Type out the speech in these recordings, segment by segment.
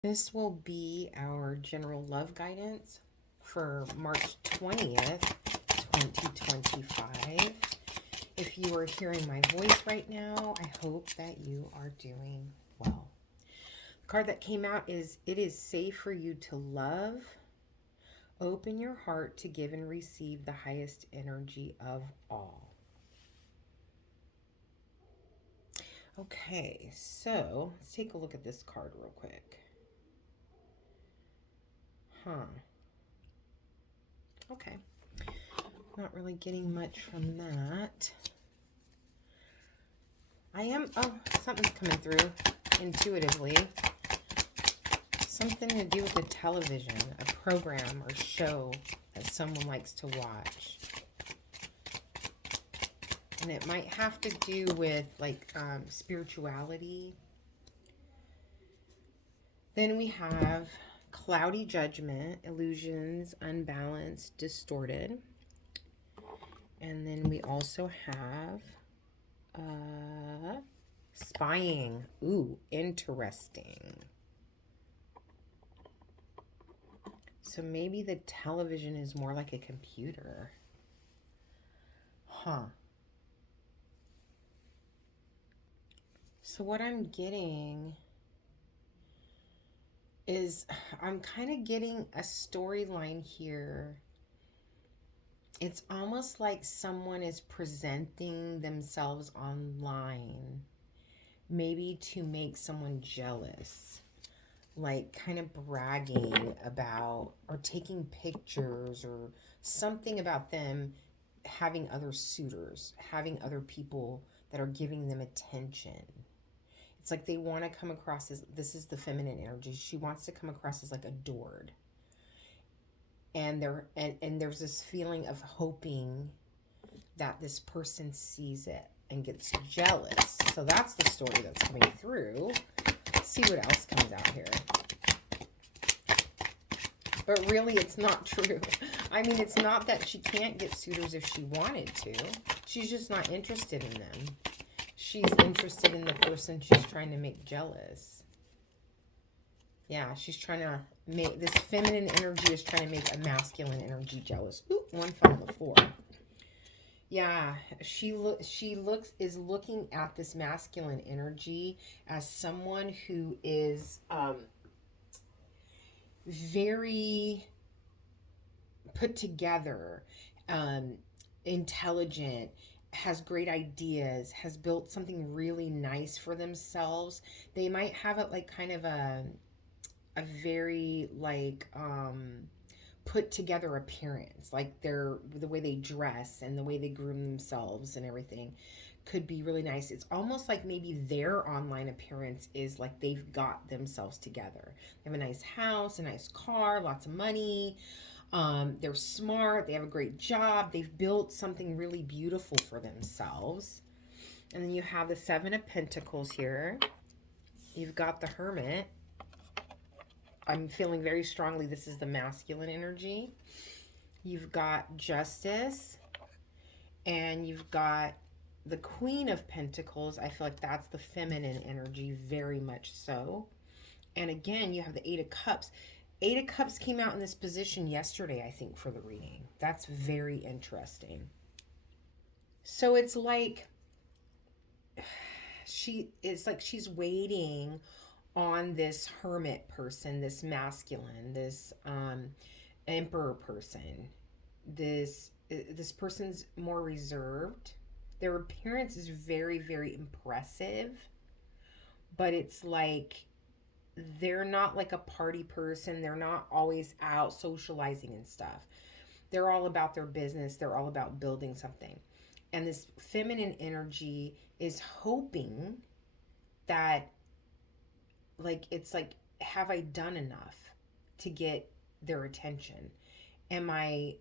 This will be our general love guidance for March 20th, 2025. If you are hearing my voice right now, I hope that you are doing well. The card that came out is "It is safe for you to love. Open your heart to give and receive the highest energy of all." Okay, so let's take a look at this card real quick. Okay. Not really getting much from that. Something's coming through intuitively. Something to do with a television, a program or show that someone likes to watch. And it might have to do with spirituality. Then we have cloudy judgment, illusions, unbalanced, distorted. And then we also have spying. Ooh, interesting. So maybe the television is more like a computer. So what I'm getting is I'm kind of getting a storyline here. It's almost like someone is presenting themselves online, maybe to make someone jealous, like kind of bragging about or taking pictures or something about them having other suitors, having other people that are giving them attention. It's like they want to come across as, this is the feminine energy, she wants to come across as like adored. And there's this feeling of hoping that this person sees it and gets jealous. So that's the story that's coming through. Let's see what else comes out here. But really, it's not true. I mean, it's not that she can't get suitors if she wanted to. She's just not interested in them. She's interested in the person she's trying to make jealous. Yeah, she's trying to make, this feminine energy is trying to make a masculine energy jealous. Ooh, one fell on the floor. Yeah, she is looking at this masculine energy as someone who is very put together, intelligent, has great ideas, has built something really nice for themselves. They might have it like kind of a very put together appearance, like the way they dress and the way they groom themselves and everything could be really nice. It's almost like maybe their online appearance is like they've got themselves together. They have a nice house, a nice car, lots of money. They're smart. They have a great job. They've built something really beautiful for themselves. And then you have the Seven of Pentacles here. You've got the Hermit. I'm feeling very strongly this is the masculine energy. You've got Justice. And you've got the Queen of Pentacles. I feel like that's the feminine energy, very much so. And again, you have the Eight of Cups. Eight of Cups came out in this position yesterday, I think, for the reading. That's very interesting. So it's like she's waiting on this Hermit person, this masculine, this Emperor person. This person's more reserved. Their appearance is very, very impressive, but it's like they're not like a party person. They're not always out socializing and stuff. They're all about their business. They're all about building something. And this feminine energy is hoping that, like, it's like, have I done enough to get their attention? Am I,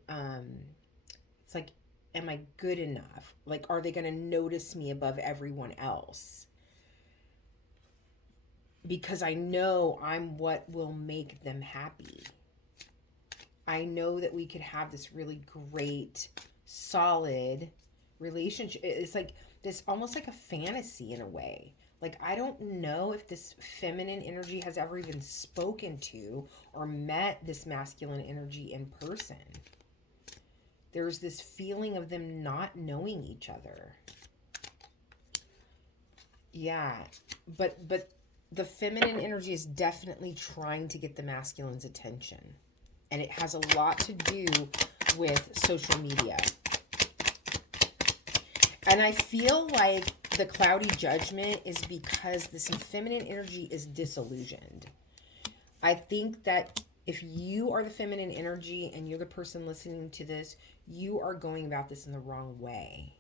it's like, am I good enough? Like, are they going to notice me above everyone else? Because I know I'm what will make them happy. I know that we could have this really great, solid relationship. It's like this, almost like a fantasy in a way. Like, I don't know if this feminine energy has ever even spoken to or met this masculine energy in person. There's this feeling of them not knowing each other. Yeah, but the feminine energy is definitely trying to get the masculine's attention. And it has a lot to do with social media. And I feel like the cloudy judgment is because this feminine energy is disillusioned. I think that if you are the feminine energy and you're the person listening to this, you are going about this in the wrong way.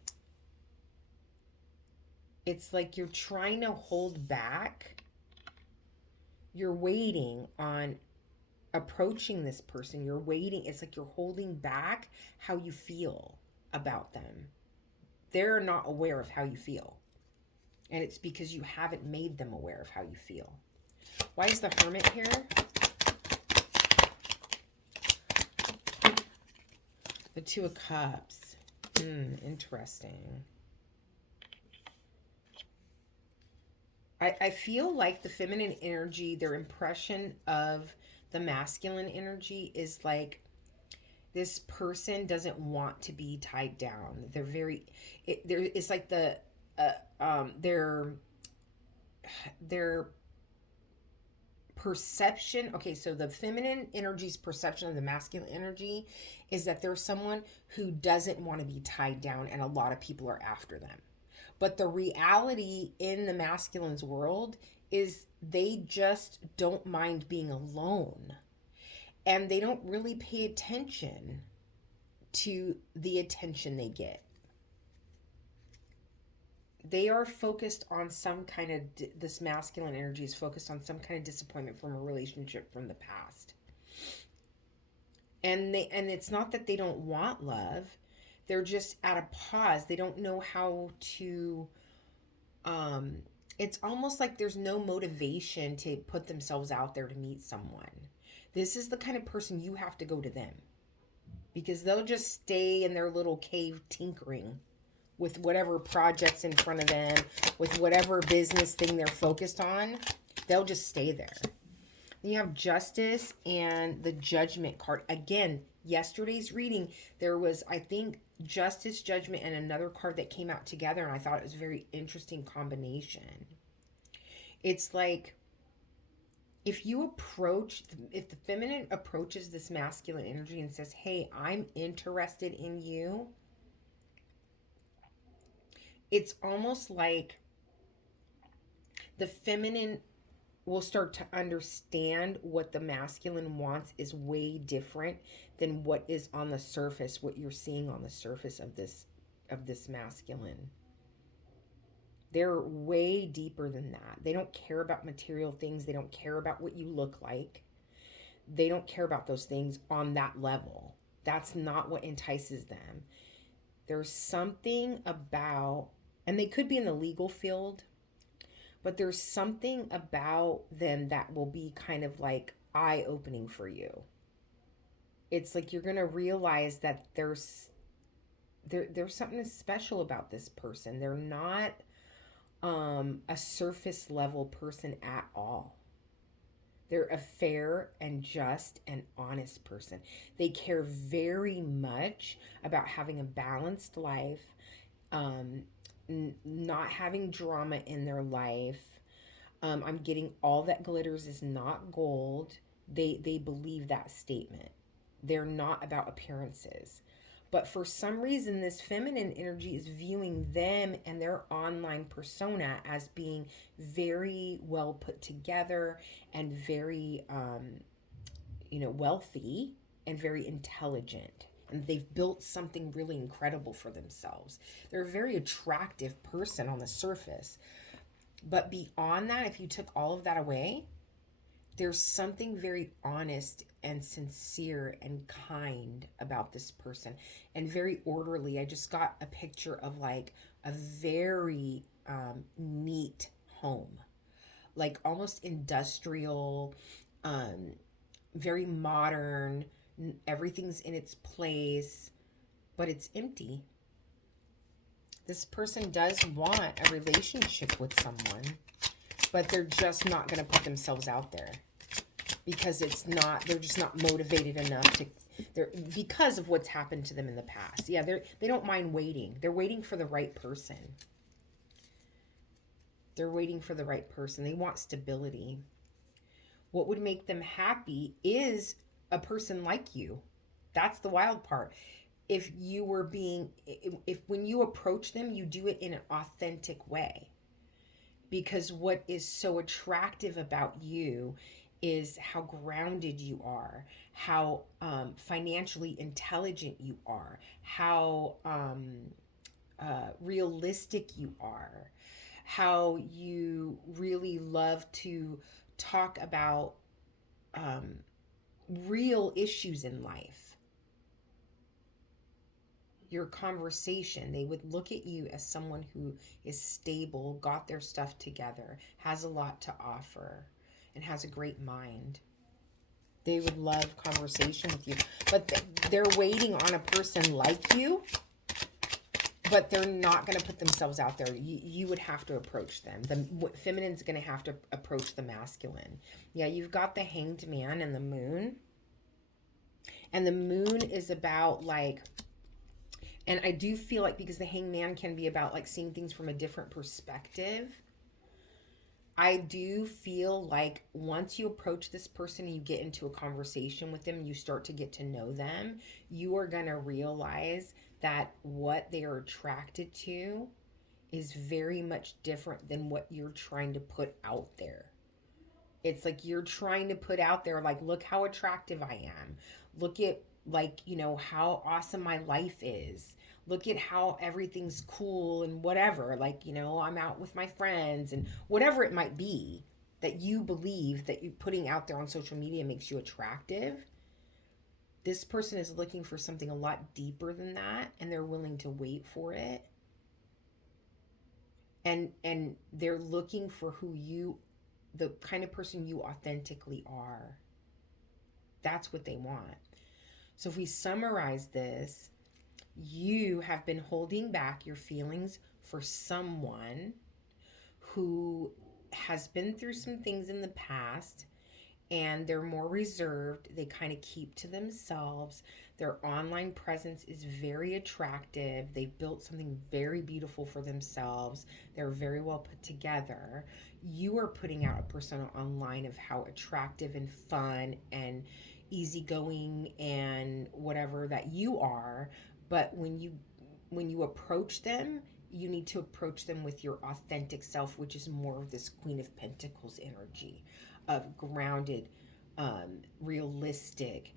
It's like you're trying to hold back. You're waiting on approaching this person. You're waiting. It's like you're holding back how you feel about them. They're not aware of how you feel. And it's because you haven't made them aware of how you feel. Why is the Hermit here? The Two of Cups. Interesting. I feel like the feminine energy, their impression of the masculine energy is like this person doesn't want to be tied down. They're very, it's like their perception. Okay, so the feminine energy's perception of the masculine energy is that there's someone who doesn't want to be tied down and a lot of people are after them. But the reality in the masculine's world is they just don't mind being alone. And they don't really pay attention to the attention they get. They are focused on some kind of, this masculine energy is focused on some kind of disappointment from a relationship from the past. And it's not that they don't want love. They're just at a pause. They don't know how to, it's almost like there's no motivation to put themselves out there to meet someone. This is the kind of person you have to go to them, because they'll just stay in their little cave tinkering with whatever projects in front of them, with whatever business thing they're focused on. They'll just stay there. Then you have Justice and the Judgment card. Again, yesterday's reading, there was, I think, Justice, Judgment, and another card that came out together, and I thought it was a very interesting combination. It's like, if the feminine approaches this masculine energy and says, hey, I'm interested in you, it's almost like the feminine will start to understand what the masculine wants is way different than what is on the surface, what you're seeing on the surface of this masculine. They're way deeper than that. They don't care about material things. They don't care about what you look like. They don't care about those things on that level. That's not what entices them. There's something about, and they could be in the legal field, but there's something about them that will be kind of like eye-opening for you. It's like you're going to realize that there's something special about this person. They're not a surface level person at all. They're a fair and just and honest person. They care very much about having a balanced life, not having drama in their life. I'm getting all that glitters is not gold. They believe that statement. They're not about appearances. But for some reason, this feminine energy is viewing them and their online persona as being very well put together and very, wealthy and very intelligent. And they've built something really incredible for themselves. They're a very attractive person on the surface. But beyond that, if you took all of that away, there's something very honest and sincere and kind about this person, and very orderly. I just got a picture of like a very neat home, like almost industrial, very modern. Everything's in its place, but it's empty. This person does want a relationship with someone, but they're just not going to put themselves out there because they're just not motivated enough to, because of what's happened to them in the past. Yeah, they don't mind waiting. They're waiting for the right person. They're waiting for the right person. They want stability. What would make them happy is a person like you. That's the wild part. If you were being, if when you approach them, you do it in an authentic way. Because what is so attractive about you is how grounded you are, how financially intelligent you are, how realistic you are, how you really love to talk about um, real issues in life. Your conversation, they would look at you as someone who is stable, got their stuff together, has a lot to offer, and has a great mind. They would love conversation with you, but they're waiting on a person like you, but they're not going to put themselves out there. You would have to approach them. The feminine's going to have to approach the masculine. Yeah, you've got the Hanged Man and the Moon. And the Moon is about like, and I do feel like because the Hanged Man can be about like seeing things from a different perspective. I do feel like once you approach this person and you get into a conversation with them, you start to get to know them, you are going to realize that what they are attracted to is very much different than what you're trying to put out there. It's like you're trying to put out there, like, look how attractive I am. Look at, like, how awesome my life is. Look at how everything's cool and whatever. Like, I'm out with my friends and whatever it might be that you believe that you putting out there on social media makes you attractive. This person is looking for something a lot deeper than that, and they're willing to wait for it. And they're looking for the kind of person you authentically are. That's what they want. So if we summarize this, you have been holding back your feelings for someone who has been through some things in the past, and they're more reserved. They kind of keep to themselves. Their online presence is very attractive. They've built something very beautiful for themselves. They're very well put together. You are putting out a persona online of how attractive and fun and easygoing and whatever that you are. But when you approach them, you need to approach them with your authentic self, which is more of this Queen of Pentacles energy of grounded, realistic,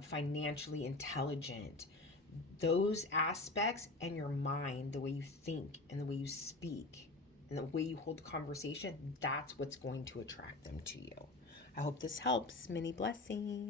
financially intelligent. Those aspects, and your mind, the way you think and the way you speak and the way you hold conversation, that's what's going to attract them to you. I hope this helps. Many blessings.